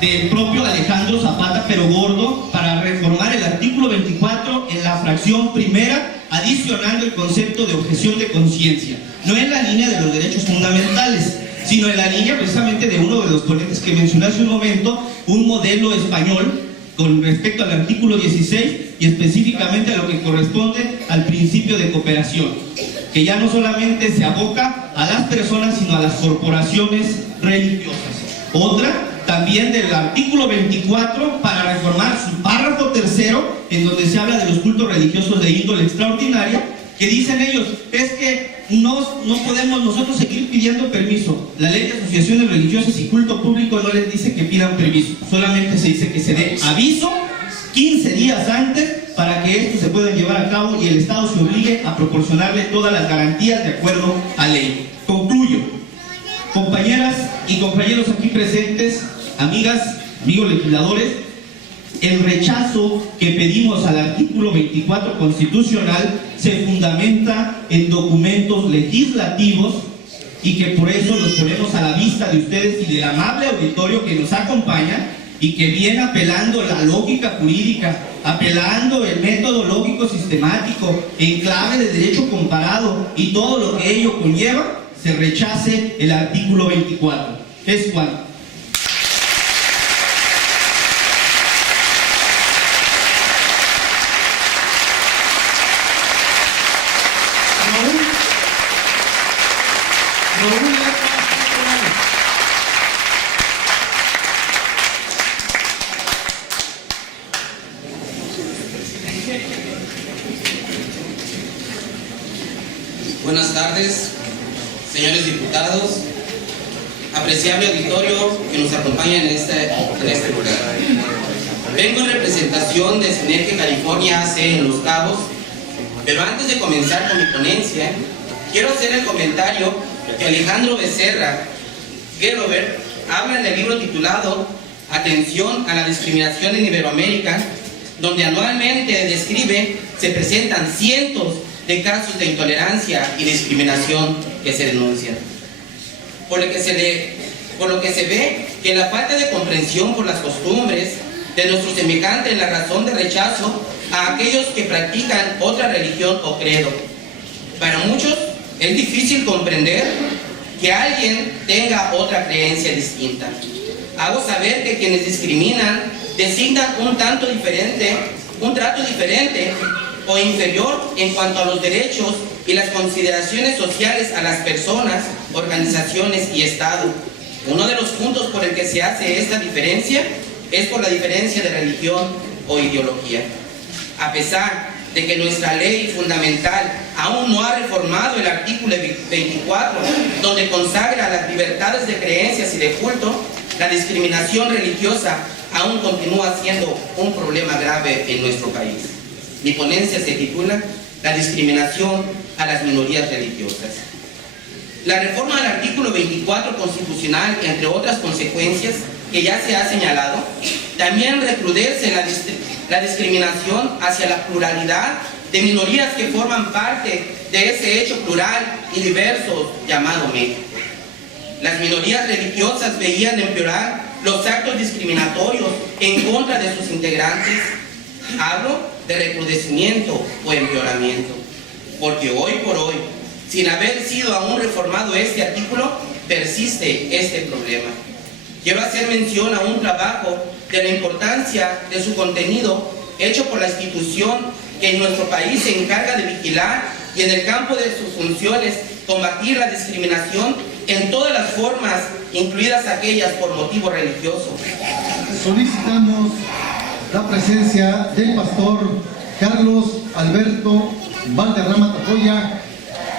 del propio Alejandro Zapata, pero gordo, para reformar el artículo 24 en la fracción primera, adicionando el concepto de objeción de conciencia. No en la línea de los derechos fundamentales, sino en la línea precisamente de uno de los ponentes que mencioné hace un momento, un modelo español con respecto al artículo 16 y específicamente a lo que corresponde al principio de cooperación, que ya no solamente se aboca a las personas, sino a las corporaciones religiosas. Otra, también del artículo 24, para reformar su párrafo tercero, en donde se habla de los cultos religiosos de índole extraordinaria, que dicen ellos, es que no podemos nosotros seguir pidiendo permiso. La ley de asociaciones religiosas y culto público no les dice que pidan permiso, solamente se dice que se dé aviso 15 días antes para que esto se pueda llevar a cabo y el Estado se obligue a proporcionarle todas las garantías de acuerdo a ley. Concluyo. Compañeras y compañeros aquí presentes, amigas, amigos legisladores, el rechazo que pedimos al artículo 24 constitucional se fundamenta en documentos legislativos y que por eso los ponemos a la vista de ustedes y del amable auditorio que nos acompaña y que viene apelando la lógica jurídica, apelando el método lógico sistemático en clave de derecho comparado y todo lo que ello conlleva, se rechace el artículo 24. Es cuanto. Buenas tardes, señores diputados, apreciable auditorio que nos acompaña en este lugar. Vengo en representación de Sinergia California AC en Los Cabos, pero antes de comenzar con mi ponencia, quiero hacer el comentario que Alejandro Becerra Gerover habla en el libro titulado Atención a la discriminación en Iberoamérica, donde anualmente describe se presentan cientos de casos de intolerancia y discriminación que se denuncian. Por lo que se ve que la falta de comprensión por las costumbres de nuestros semejantes es la razón de rechazo a aquellos que practican otra religión o credo. Para muchos es difícil comprender que alguien tenga otra creencia distinta. Hago saber que quienes discriminan designan un trato diferente o inferior en cuanto a los derechos y las consideraciones sociales a las personas, organizaciones y Estado. Uno de los puntos por el que se hace esta diferencia es por la diferencia de religión o ideología. A pesar de que nuestra ley fundamental aún no ha reformado el artículo 24, donde consagra las libertades de creencias y de culto, la discriminación religiosa aún continúa siendo un problema grave en nuestro país. Mi ponencia se titula La discriminación a las minorías religiosas. La reforma del artículo 24 constitucional, entre otras consecuencias que ya se ha señalado, también recrudece la discriminación hacia la pluralidad de minorías que forman parte de ese hecho plural y diverso llamado México. Las minorías religiosas veían empeorar los actos discriminatorios en contra de sus integrantes. Hablo de recrudecimiento o empeoramiento, porque hoy por hoy, sin haber sido aún reformado este artículo, persiste este problema. Quiero hacer mención a un trabajo de la importancia de su contenido hecho por la institución que en nuestro país se encarga de vigilar y en el campo de sus funciones combatir la discriminación en todas las formas, incluidas aquellas por motivo religioso. Solicitamos la presencia del pastor Carlos Alberto Valderrama Tafoya,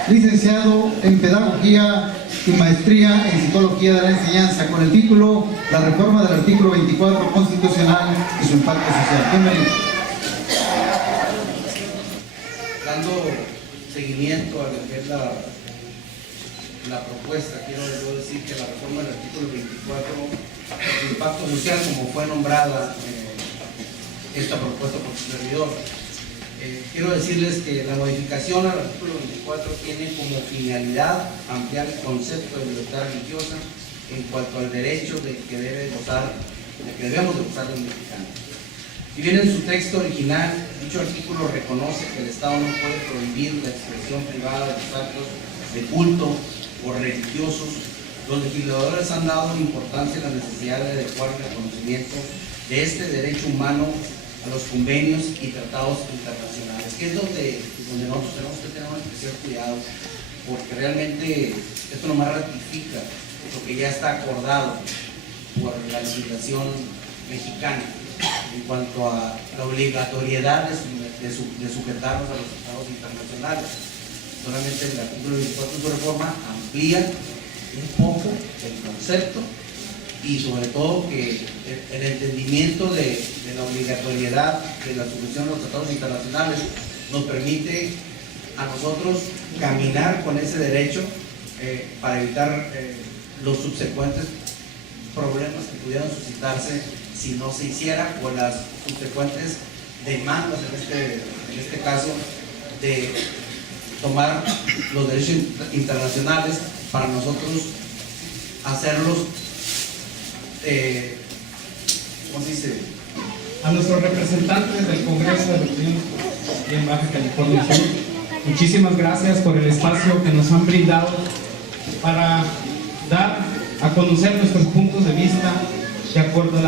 licenciado en Pedagogía y Maestría en Psicología de la Enseñanza, con el título La reforma del artículo 24 constitucional y su impacto social. Bienvenido. Dando seguimiento a lo que es la propuesta, quiero decir que la reforma del artículo 24, el impacto social, como fue nombrada esta propuesta por su servidor, quiero decirles que la modificación al artículo 24 tiene como finalidad ampliar el concepto de libertad religiosa en cuanto al derecho de que debe gozar que debemos de gozar los mexicanos. Y bien, en su texto original, dicho artículo reconoce que el Estado no puede prohibir la expresión privada de los actos de culto o religiosos. Los legisladores han dado importancia a la necesidad de adecuar el reconocimiento de este derecho humano a los convenios y tratados internacionales, que es donde nosotros tenemos que tener un especial cuidado, porque realmente esto nomás ratifica lo que ya está acordado por la legislación mexicana en cuanto a la obligatoriedad de sujetarnos a los tratados internacionales. Solamente el artículo 24 de su reforma amplía un poco el concepto y sobre todo que el entendimiento de la obligatoriedad de la sujeción a los tratados internacionales nos permite a nosotros caminar con ese derecho para evitar los subsecuentes problemas que pudieran suscitarse si no se hiciera, o las subsecuentes demandas en este caso de tomar los derechos internacionales para nosotros hacerlos, ¿cómo se dice? A nuestros representantes del Congreso de la Unión en Baja California Sur, muchísimas gracias por el espacio que nos han brindado para dar a conocer nuestros puntos de vista de acuerdo a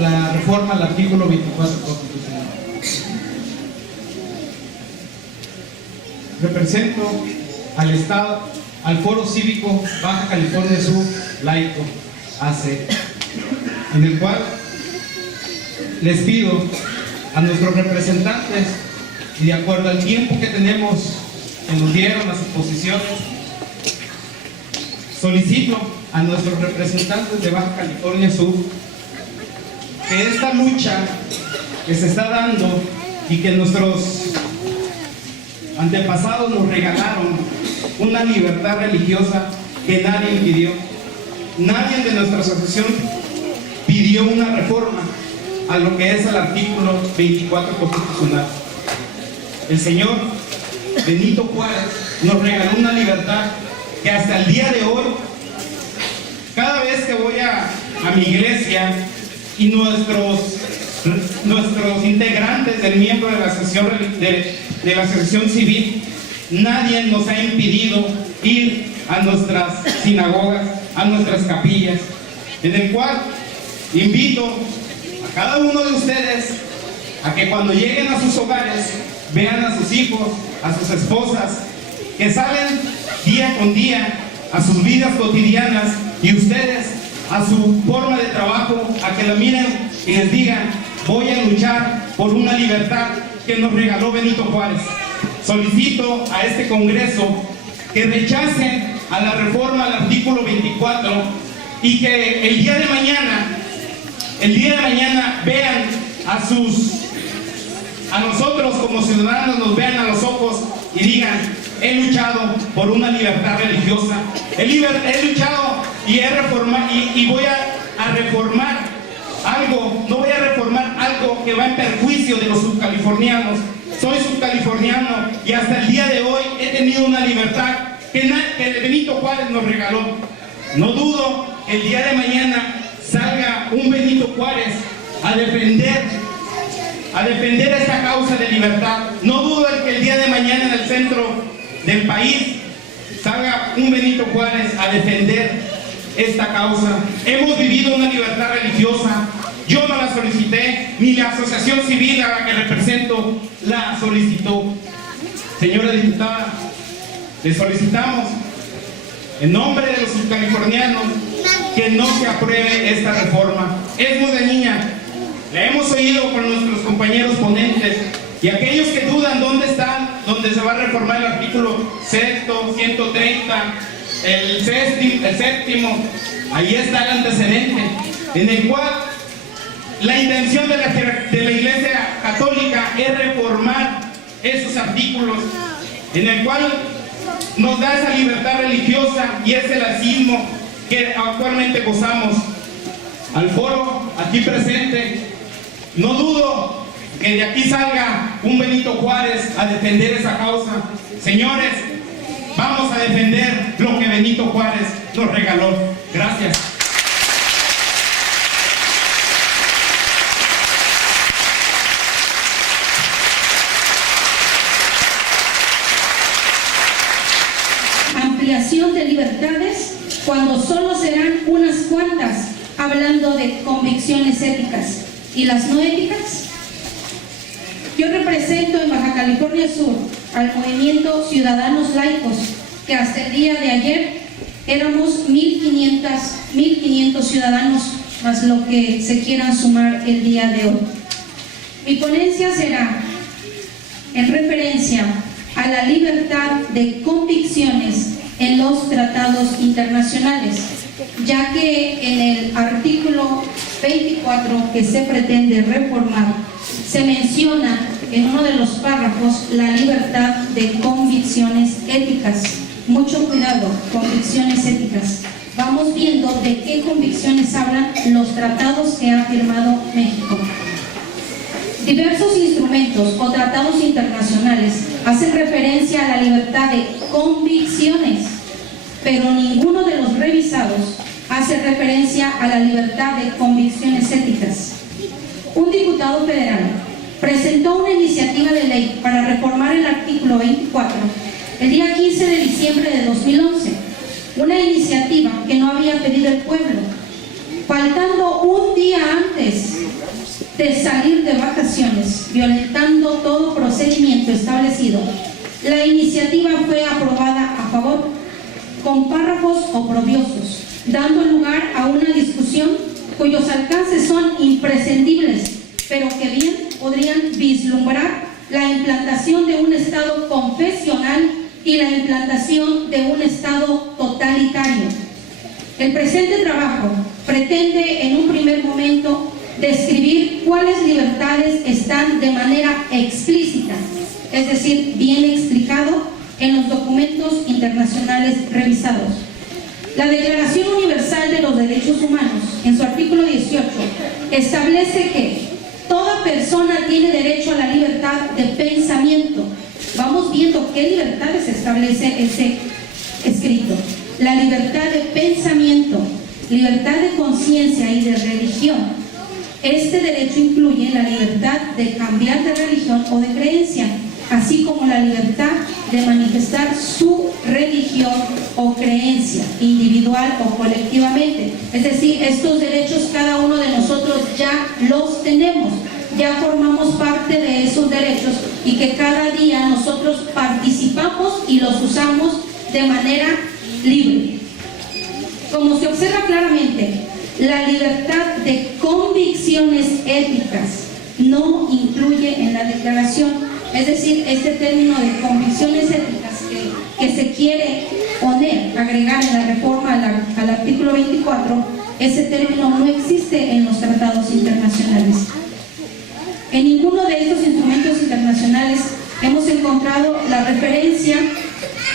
la reforma al artículo 24 constitucional. Represento al Estado, al Foro Cívico Baja California Sur Laico, AC, en el cual les pido a nuestros representantes, y de acuerdo al tiempo que tenemos, que nos dieron las exposiciones, solicito a nuestros representantes de Baja California Sur que esta lucha que se está dando y que nuestros antepasados nos regalaron, una libertad religiosa que nadie impidió. Nadie de nuestra asociación pidió una reforma a lo que es el artículo 24 constitucional. El señor Benito Juárez nos regaló una libertad que hasta el día de hoy, cada vez que voy a mi iglesia y nuestros integrantes del miembro de la asociación, de la asociación civil, nadie nos ha impedido ir a nuestras sinagogas, a nuestras capillas, en el cual invito a cada uno de ustedes a que cuando lleguen a sus hogares vean a sus hijos, a sus esposas, que salen día con día a sus vidas cotidianas, y ustedes a su forma de trabajo, a que la miren y les digan: voy a luchar por una libertad que nos regaló Benito Juárez. Solicito a este Congreso que rechace a la reforma al artículo 24 y que el día de mañana vean a nosotros como ciudadanos, nos vean a los ojos y digan: he luchado por una libertad religiosa, he luchado y voy a reformar algo, no voy a reformar algo que va en perjuicio de los subcalifornianos. Soy subcaliforniano y hasta el día de hoy he tenido una libertad que Benito Juárez nos regaló. No dudo que el día de mañana salga un Benito Juárez a defender esta causa de libertad. No dudo que el día de mañana en el centro del país salga un Benito Juárez a defender esta causa. Hemos vivido una libertad religiosa. Yo no la solicité, ni la asociación civil a la que represento la solicitó. Señora diputada, le solicitamos en nombre de los subcalifornianos que no se apruebe esta reforma. Es muy dañina. La hemos oído con nuestros compañeros ponentes, y aquellos que dudan dónde se va a reformar el artículo 130, el séptimo, ahí está el antecedente, en el cual la intención de la Iglesia Católica es reformar esos artículos, en el cual nos da esa libertad religiosa y ese laicismo que actualmente gozamos. Al foro aquí presente, no dudo que de aquí salga un Benito Juárez a defender esa causa. Señores, vamos a defender lo que Benito Juárez nos regaló. Gracias. pero solo serán unas cuantas, hablando de convicciones éticas. ¿Y las no éticas? Yo represento en Baja California Sur al movimiento Ciudadanos Laicos, que hasta el día de ayer éramos 1.500 ciudadanos, más lo que se quieran sumar el día de hoy. Mi ponencia será en referencia a la libertad de convicciones en los tratados internacionales, ya que en el artículo 24 que se pretende reformar, se menciona en uno de los párrafos la libertad de convicciones éticas. Mucho cuidado, convicciones éticas. Vamos viendo de qué convicciones hablan los tratados que ha firmado México. Diversos instrumentos o tratados internacionales hacen referencia a la libertad de convicciones, pero ninguno de los revisados hace referencia a la libertad de convicciones éticas. Un diputado federal presentó una iniciativa de ley para reformar el artículo 24 el día 15 de diciembre de 2011, una iniciativa que no había pedido el pueblo. Faltando un día antes de salir de vacaciones, violentando todo procedimiento establecido, la iniciativa fue aprobada a favor, con párrafos oprobiosos, dando lugar a una discusión cuyos alcances son imprescindibles, pero que bien podrían vislumbrar la implantación de un Estado confesional y la implantación de un Estado totalitario. El presente trabajo pretende en un primer momento describir cuáles libertades están de manera explícita, es decir, bien explicado en los documentos internacionales revisados. La Declaración Universal de los Derechos Humanos, en su artículo 18, establece que toda persona tiene derecho a la libertad de pensamiento. Vamos viendo qué libertades establece ese escrito. La libertad de pensamiento, libertad de conciencia y de religión. Este derecho incluye la libertad de cambiar de religión o de creencia, así como la libertad de manifestar su religión o creencia, individual o colectivamente. Es decir, estos derechos cada uno de nosotros ya los tenemos, ya formamos parte de esos derechos y que cada día nosotros participamos y los usamos de manera libre. Como se observa claramente, la libertad de convicciones éticas no incluye en la declaración, es decir, este término de convicciones éticas que se quiere poner, agregar en la reforma al artículo 24, ese término no existe en los tratados internacionales. En ninguno de estos instrumentos internacionales hemos encontrado la referencia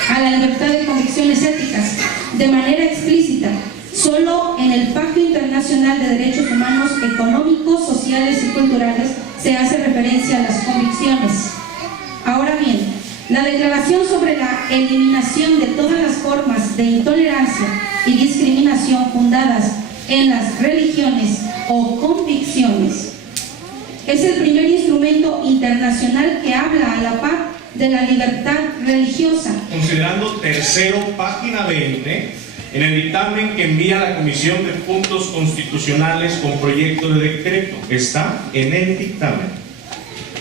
a la libertad de convicciones éticas de manera explícita. Solo en el Pacto Internacional de Derechos Humanos Económicos, Sociales y Culturales se hace referencia a las convicciones. Ahora bien, la Declaración sobre la eliminación de todas las formas de intolerancia y discriminación fundadas en las religiones o convicciones es el primer instrumento internacional que habla a la par de la libertad religiosa. Considerando tercero, página 20, en el dictamen que envía la Comisión de Puntos Constitucionales con proyecto de decreto, está en el dictamen.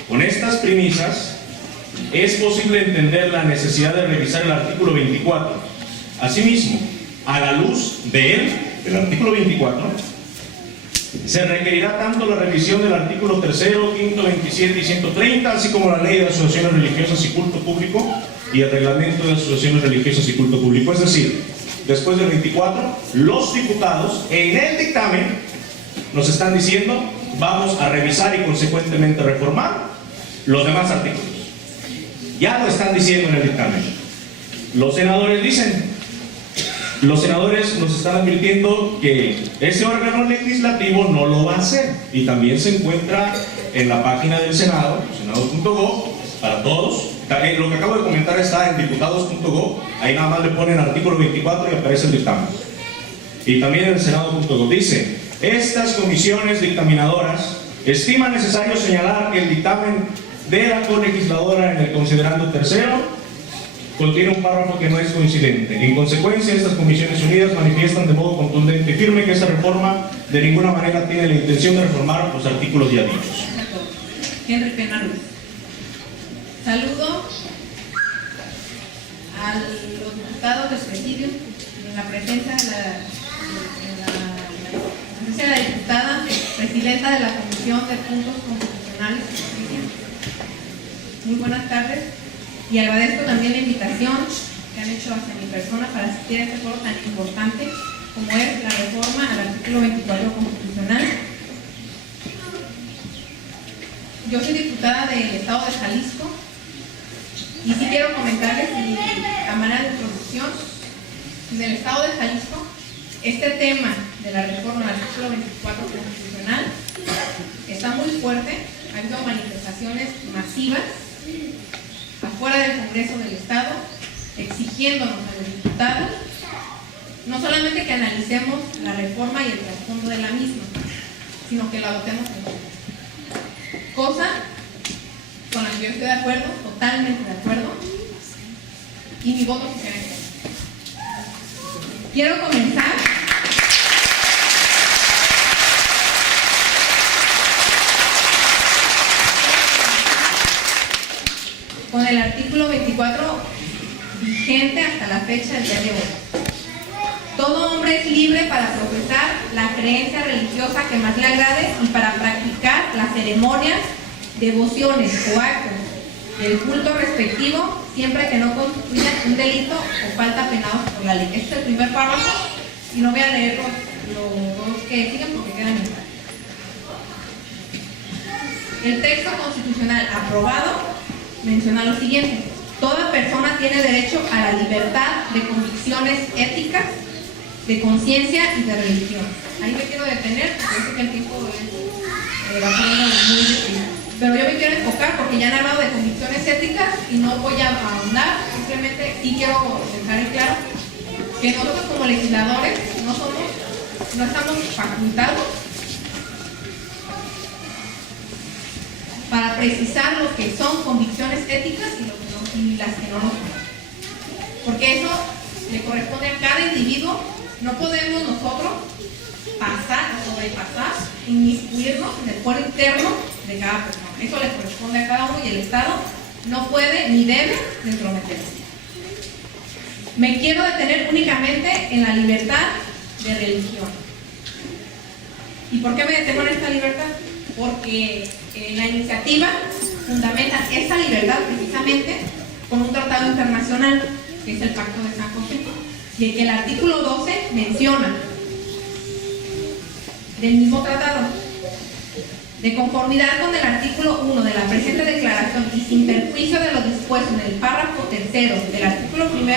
Con estas premisas, es posible entender la necesidad de revisar el artículo 24. Asimismo, a la luz de él, del artículo 24, se requerirá tanto la revisión del artículo 3, 5, 27 y 130, así como la ley de asociaciones religiosas y culto público y el reglamento de asociaciones religiosas y culto público. Es decir, después del 24, los diputados en el dictamen nos están diciendo vamos a revisar y consecuentemente reformar los demás artículos. Ya lo están diciendo en el dictamen. Los senadores dicen, los senadores nos están advirtiendo que ese órgano legislativo no lo va a hacer, y también se encuentra en la página del Senado, senado.gov, para todos. Lo que acabo de comentar está en diputados.gov, ahí nada más le ponen artículo 24 y aparece el dictamen. Y también en el senado.gov dice, estas comisiones dictaminadoras estiman necesario señalar que el dictamen de la colegisladora en el considerando tercero contiene un párrafo que no es coincidente. En consecuencia, estas comisiones unidas manifiestan de modo contundente y firme que esa reforma de ninguna manera tiene la intención de reformar los artículos ya dichos. Henry Pena Ruiz. Saludo a los diputados del presidio en la presencia de la diputada presidenta de la Comisión de Puntos Constitucionales. Muy buenas tardes, y agradezco también la invitación que han hecho hacia mi persona para asistir a este foro tan importante como es la reforma al artículo 24 constitucional. Yo soy diputada del Estado de Jalisco y sí quiero comentarles a manera de introducción, en el Estado de Jalisco este tema de la reforma al artículo 24 constitucional está muy fuerte. Ha habido manifestaciones masivas afuera del Congreso del Estado exigiéndonos a los diputados no solamente que analicemos la reforma y el trasfondo de la misma, sino que la votemos en contra. Cosa con la que yo estoy de acuerdo, totalmente de acuerdo, y mi voto será en contra. Quiero comenzar con el artículo 24 vigente hasta la fecha del día de hoy. Todo hombre es libre para profesar la creencia religiosa que más le agrade y para practicar las ceremonias, devociones o actos del culto respectivo, siempre que no constituyan un delito o falta penado por la ley. Este es el primer párrafo y no voy a leer los dos que siguen porque quedan en el. El texto constitucional aprobado menciona lo siguiente: toda persona tiene derecho a la libertad de convicciones éticas, de conciencia y de religión. Ahí me quiero detener porque sé que el tiempo va a ser muy difícil. Pero yo me quiero enfocar porque ya han hablado de convicciones éticas y no voy a ahondar, simplemente sí quiero dejar en claro que nosotros como legisladores no estamos facultados para precisar lo que son convicciones éticas y las que no lo son. Porque eso le corresponde a cada individuo. No podemos nosotros pasar o sobrepasar, inmiscuirnos en el fuero interno de cada persona. Eso le corresponde a cada uno y el Estado no puede ni debe entrometerse. Me quiero detener únicamente en la libertad de religión. ¿Y por qué me detengo en esta libertad? Porque la iniciativa fundamenta esta libertad precisamente con un tratado internacional, que es el Pacto de San José, y el que el artículo 12 menciona del mismo tratado: de conformidad con el artículo 1 de la presente declaración y sin perjuicio de lo dispuesto en el párrafo tercero del artículo 1,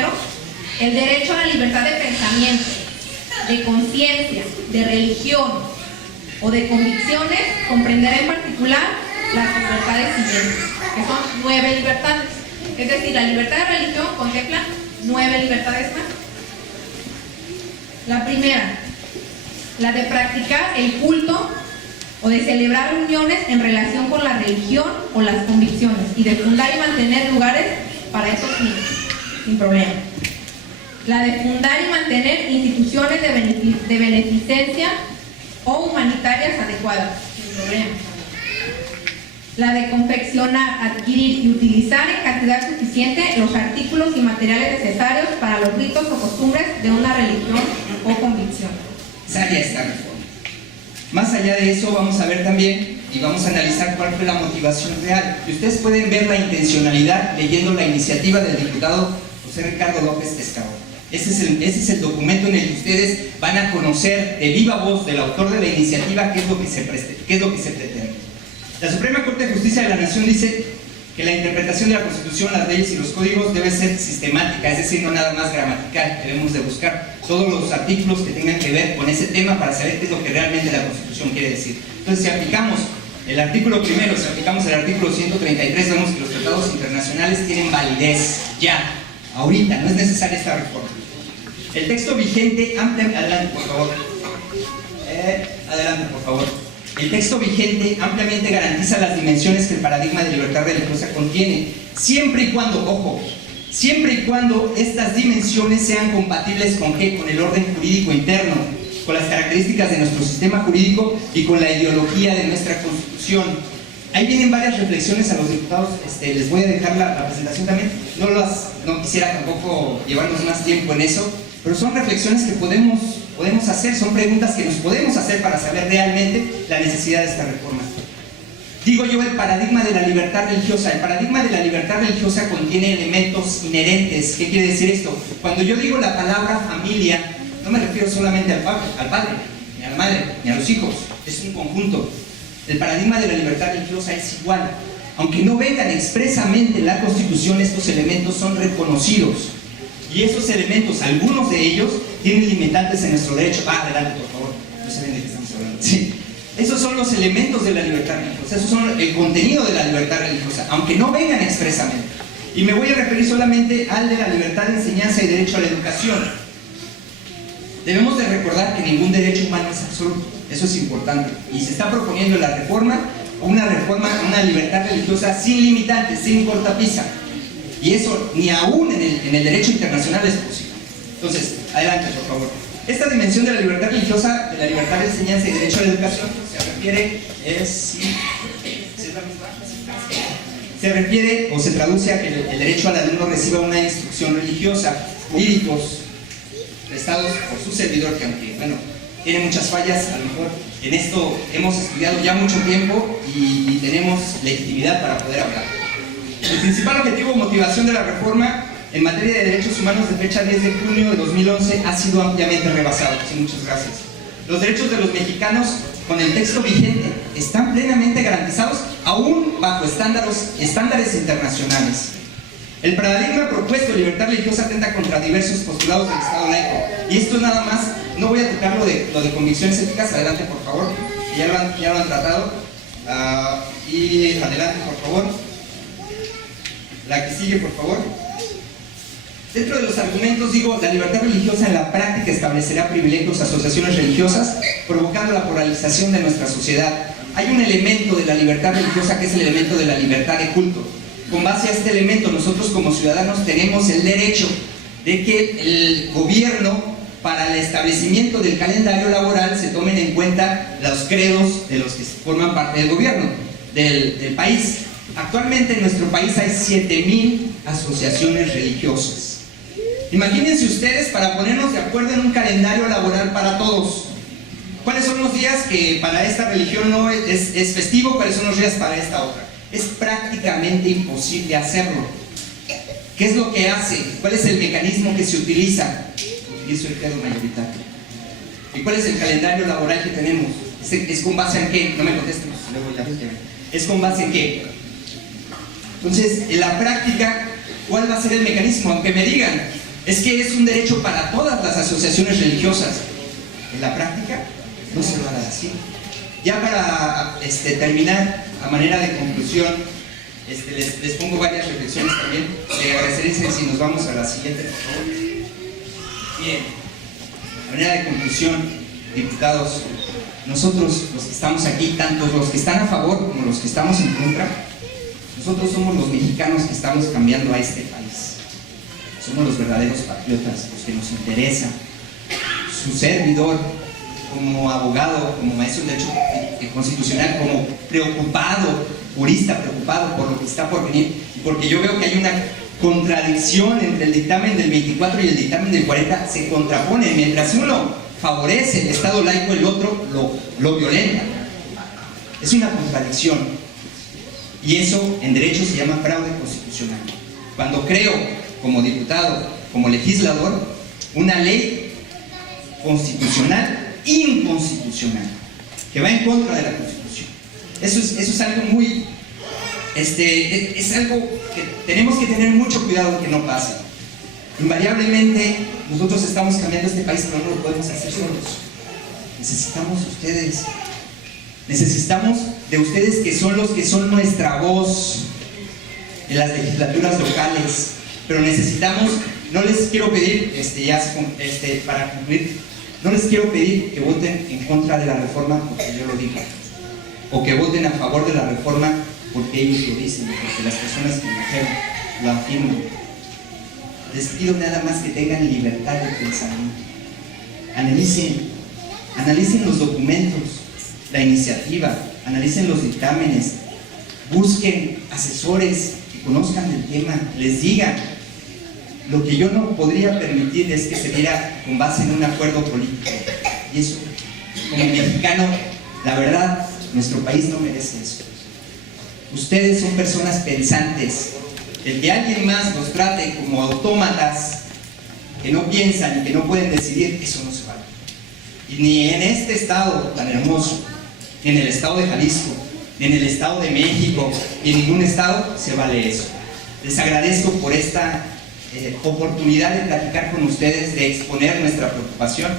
el derecho a la libertad de pensamiento, de conciencia, de religión o de convicciones comprenderá en particular las libertades siguientes, que son 9 libertades. Es decir, la libertad de religión contempla 9 libertades más. La primera, la de practicar el culto o de celebrar reuniones en relación con la religión o las convicciones y de fundar y mantener lugares para esos fines, sin problema. La de fundar y mantener instituciones de beneficencia o humanitarias adecuadas, sin problema. La de confeccionar, adquirir y utilizar en cantidad suficiente los artículos y materiales necesarios para los ritos o costumbres de una religión o convicción. Sale esta reforma. Más allá de eso, vamos a ver también y vamos a analizar cuál fue la motivación real. Y ustedes pueden ver la intencionalidad leyendo la iniciativa del diputado José Ricardo López Escabón. Ese es el documento en el que ustedes van a conocer de viva voz del autor de la iniciativa qué es lo que se pretende. La Suprema Corte de Justicia de la Nación dice que la interpretación de la Constitución, las leyes y los códigos debe ser sistemática, es decir, no nada más gramatical. Debemos de buscar todos los artículos que tengan que ver con ese tema para saber qué es lo que realmente la Constitución quiere decir. Entonces, si aplicamos el artículo primero, si aplicamos el artículo 133, vemos que los tratados internacionales tienen validez ya, ahorita, no es necesaria esta reforma. El texto vigente, adelante por favor. Adelante por favor. El texto vigente ampliamente garantiza las dimensiones que el paradigma de libertad religiosa contiene, siempre y cuando, ojo, siempre y cuando estas dimensiones sean compatibles ¿con qué? Con el orden jurídico interno, con las características de nuestro sistema jurídico y con la ideología de nuestra Constitución. Ahí vienen varias reflexiones a los diputados, les voy a dejar la presentación también, no quisiera tampoco llevarnos más tiempo en eso, pero son reflexiones que podemos hacer, son preguntas que nos podemos hacer para saber realmente la necesidad de esta reforma. Digo yo, el paradigma de la libertad religiosa. El paradigma de la libertad religiosa contiene elementos inherentes. ¿Qué quiere decir esto? Cuando yo digo la palabra familia, no me refiero solamente al padre, ni a la madre, ni a los hijos. Es un conjunto. El paradigma de la libertad religiosa es igual. Aunque no vengan expresamente en la Constitución, estos elementos son reconocidos. Y esos elementos, algunos de ellos, tienen limitantes en nuestro derecho. Adelante, por favor. No saben de qué estamos hablando. Sí. Esos son los elementos de la libertad religiosa, esos son el contenido de la libertad religiosa, aunque no vengan expresamente. Y me voy a referir solamente al de la libertad de enseñanza y derecho a la educación. Debemos de recordar que ningún derecho humano es absoluto, eso es importante. Y se está proponiendo en la reforma, una libertad religiosa sin limitantes, sin cortapisa. Y eso ni aún en el derecho internacional es posible. Entonces, adelante, por favor. Esta dimensión de la libertad religiosa, de la libertad de enseñanza y derecho a la educación, se refiere o se traduce a que el derecho al alumno reciba una instrucción religiosa, jurídicos prestados por su servidor, que aunque, bueno, tiene muchas fallas, a lo mejor en esto hemos estudiado ya mucho tiempo y tenemos legitimidad para poder hablar. El principal objetivo o motivación de la reforma en materia de derechos humanos de fecha 10 de junio de 2011 ha sido ampliamente rebasado. Sí, muchas gracias. Los derechos de los mexicanos con el texto vigente están plenamente garantizados, aún bajo estándares internacionales. El paradigma propuesto de libertad religiosa atenta contra diversos postulados del Estado laico. Y esto nada más, no voy a tocar lo de convicciones éticas, adelante por favor, que ya lo han tratado. Y adelante por favor. La que sigue por favor. Dentro de los argumentos, digo, la libertad religiosa en la práctica establecerá privilegios a asociaciones religiosas, provocando la polarización de nuestra sociedad. Hay un elemento de la libertad religiosa que es el elemento de la libertad de culto. Con base a este elemento, nosotros como ciudadanos tenemos el derecho de que el gobierno, para el establecimiento del calendario laboral, se tomen en cuenta los credos de los que forman parte del gobierno, del país. Actualmente en nuestro país hay 7,000 asociaciones religiosas. Imagínense ustedes, para ponernos de acuerdo en un calendario laboral para todos, ¿cuáles son los días que para esta religión no es festivo? ¿Cuáles son los días para esta otra? Es prácticamente imposible hacerlo. ¿Qué es lo que hace? ¿Cuál es el mecanismo que se utiliza? Utilizo el credo mayoritario. ¿Y cuál es el calendario laboral que tenemos? ¿Es con base en qué? No me contesten, luego ya. ¿Es con base en qué? Entonces, en la práctica, ¿cuál va a ser el mecanismo? Aunque me digan, es que es un derecho para todas las asociaciones religiosas. En la práctica, no se va a dar así. Ya para terminar, a manera de conclusión, les pongo varias reflexiones también. Le agradecería si nos vamos a la siguiente, por favor. Bien, a manera de conclusión, diputados, nosotros los que estamos aquí, tanto los que están a favor como los que estamos en contra, nosotros somos los mexicanos que estamos cambiando a este país. Somos los verdaderos patriotas, los que nos interesa. Su servidor, como abogado, como maestro de derecho constitucional, como preocupado, jurista preocupado por lo que está por venir, porque yo veo que hay una contradicción entre el dictamen del 24 y el dictamen del 40, se contraponen. Mientras uno favorece el Estado laico, el otro lo violenta. Es una contradicción. Y eso en derecho se llama fraude constitucional. Cuando creo, como diputado, como legislador, una ley constitucional inconstitucional, que va en contra de la Constitución. Eso es algo muy... es algo que tenemos que tener mucho cuidado que no pase. Invariablemente, nosotros estamos cambiando este país, pero no lo podemos hacer solos. Necesitamos ustedes. Necesitamos de ustedes, que son los que son nuestra voz en las legislaturas locales. Pero necesitamos, no les quiero pedir, para concluir, no les quiero pedir que voten en contra de la reforma porque yo lo diga, o que voten a favor de la reforma porque ellos lo dicen, porque las personas que me dijeron lo afirman. les pido nada más que tengan libertad de pensamiento. Analicen los documentos, la iniciativa, analicen los dictámenes, busquen asesores que conozcan del tema, les digan. Lo que yo no podría permitir es que se diera con base en un acuerdo político. Y eso, como mexicano, la verdad, nuestro país no merece eso. Ustedes son personas pensantes. El que alguien más los trate como autómatas que no piensan y que no pueden decidir, eso no se vale. Y ni en este estado tan hermoso, ni en el estado de Jalisco, ni en el estado de México, ni en ningún estado se vale eso. Les agradezco por esta oportunidad de platicar con ustedes, de exponer nuestra preocupación,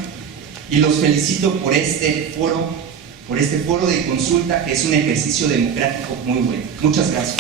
y los felicito por este foro de consulta, que es un ejercicio democrático muy bueno. Muchas gracias.